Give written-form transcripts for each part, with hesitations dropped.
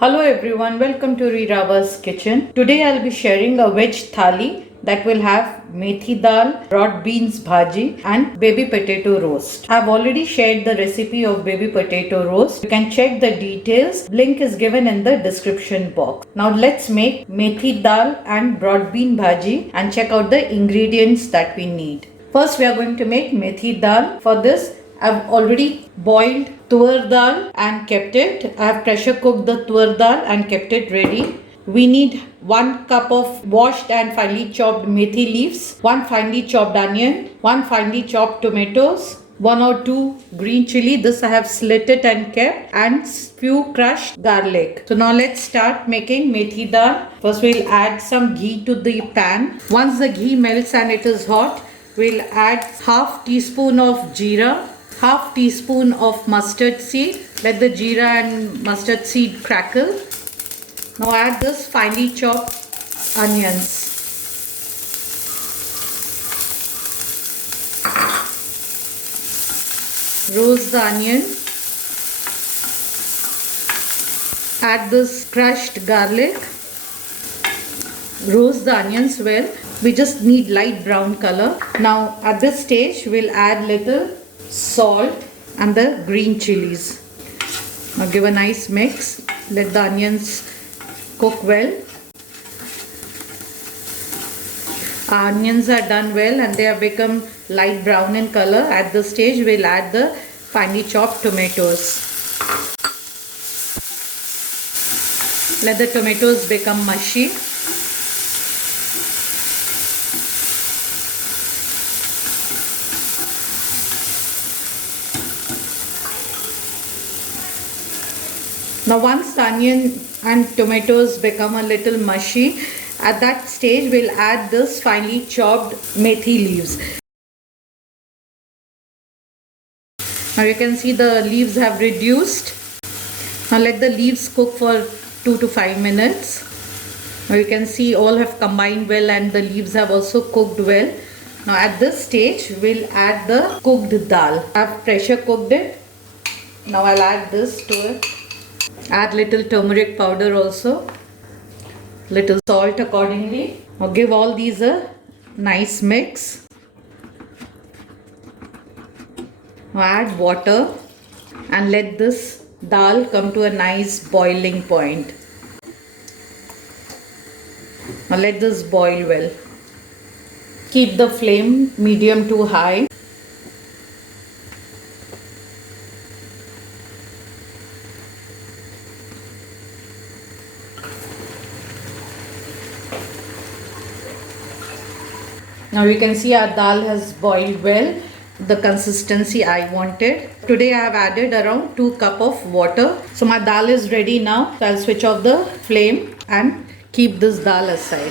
Hello everyone, welcome to Rirava's kitchen. Today I'll be sharing a veg thali that will have methi dal, broad beans bhaji and baby potato roast. I've already shared the recipe of baby potato roast. You can check the details. Link is given in the description box. Now let's make methi dal and broad bean bhaji and check out the ingredients that we need. First we are going to make methi dal. For this I've already boiled Tuvar Dal and kept it. I have pressure cooked the Tuvar Dal and kept it ready. We need 1 cup of washed and finely chopped methi leaves, 1 finely chopped onion, 1 finely chopped tomatoes, 1 or 2 green chilli. This I have slit it and kept, and few crushed garlic. So now let's start making methi dal. First we'll add some ghee to the pan. Once the ghee melts and it is hot, we'll add half teaspoon of jeera, half teaspoon of mustard seed. Let the jeera and mustard seed crackle. Now add this finely chopped onions. Roast the onion. Add this crushed garlic. Roast the onions well. We just need light brown color. Now at this stage we'll add little salt and the green chilies. Now give a nice mix. Let the onions cook well. Our onions are done well and they have become light brown in color. At this stage we'll add the finely chopped tomatoes. Let the tomatoes become mushy. Now once the onion and tomatoes become a little mushy, at that stage we'll add this finely chopped methi leaves. Now you can see the leaves have reduced. Now let the leaves cook for 2 to 5 minutes. Now you can see all have combined well and the leaves have also cooked well. Now at this stage we'll add the cooked dal. I've pressure cooked it. Now I'll add this to it. Add little turmeric powder also, little salt accordingly. Now give all these a nice mix. Now add water and let this dal come to a nice boiling point. Now let this boil well. Keep the flame medium to high. Now you can see our dal has boiled well, the consistency I wanted. Today I have added around 2 cup of water. So my dal is ready now. So I'll switch off the flame and keep this dal aside.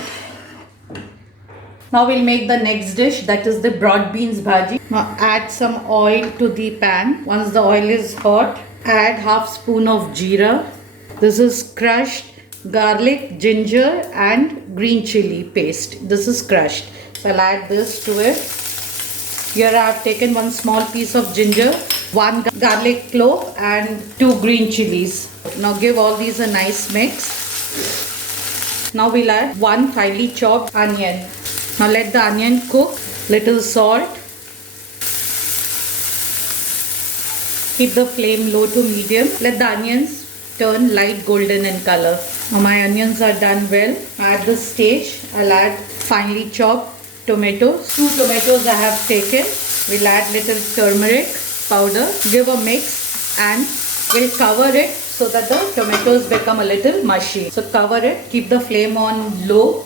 Now we'll make the next dish, that is the broad beans bhaji. Now add some oil to the pan. Once the oil is hot, add half spoon of jeera. This is crushed garlic, ginger and green chilli paste. This is crushed. So I'll add this to it. Here I have taken 1 small piece of ginger, 1 garlic clove and 2 green chilies. Now give all these a nice mix. Now we'll add 1 finely chopped onion. Now let the onion cook. Little salt. Keep the flame low to medium. Let the onions turn light golden in color. Now my onions are done well. At this stage I'll add finely chopped tomatoes. 2 tomatoes I have taken. We'll add little turmeric powder. Give a mix and we'll cover it so that the tomatoes become a little mushy. So cover it. Keep the flame on low.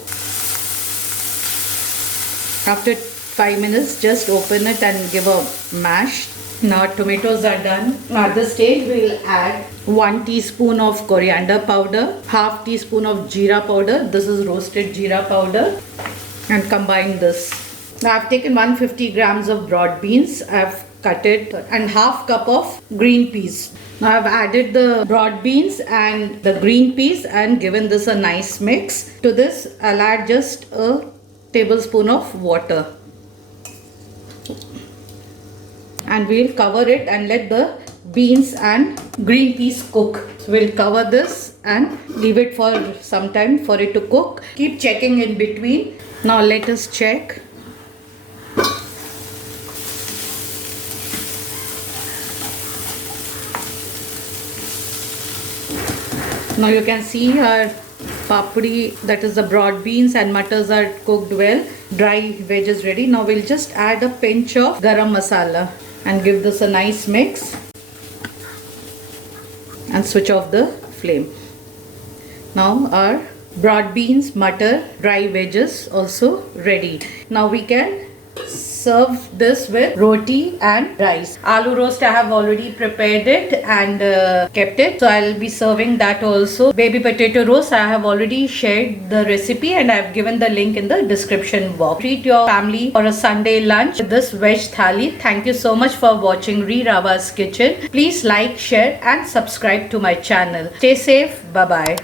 After 5 minutes just open it and give a mash. Now tomatoes are done. At this stage we'll add 1 teaspoon of coriander powder, half teaspoon of jeera powder. This is roasted jeera powder. And combine this. Now I've taken 150 grams of broad beans. I've cut it and half cup of green peas. Now I've added the broad beans and the green peas and given this a nice mix. To this I'll add just a tablespoon of water. And we'll cover it and let the beans and green peas cook. So we'll cover this and leave it for some time for it to cook. Keep checking in between. Now let us check. Now you can see our papdi, that is the broad beans and matars are cooked well. Dry veg is ready. Now we'll just add a pinch of garam masala and give this a nice mix. And switch off the flame. Now our broad beans, matar, dry veggies also ready. Now we can serve this with roti and rice. Aloo roast I have already prepared it and kept it. So I'll be serving that also. Baby potato roast I have already shared the recipe and I've given the link in the description box. Treat your family for a Sunday lunch with this veg thali. Thank you so much for watching Rirava's Kitchen. Please like, share and subscribe to my channel. Stay safe. Bye bye.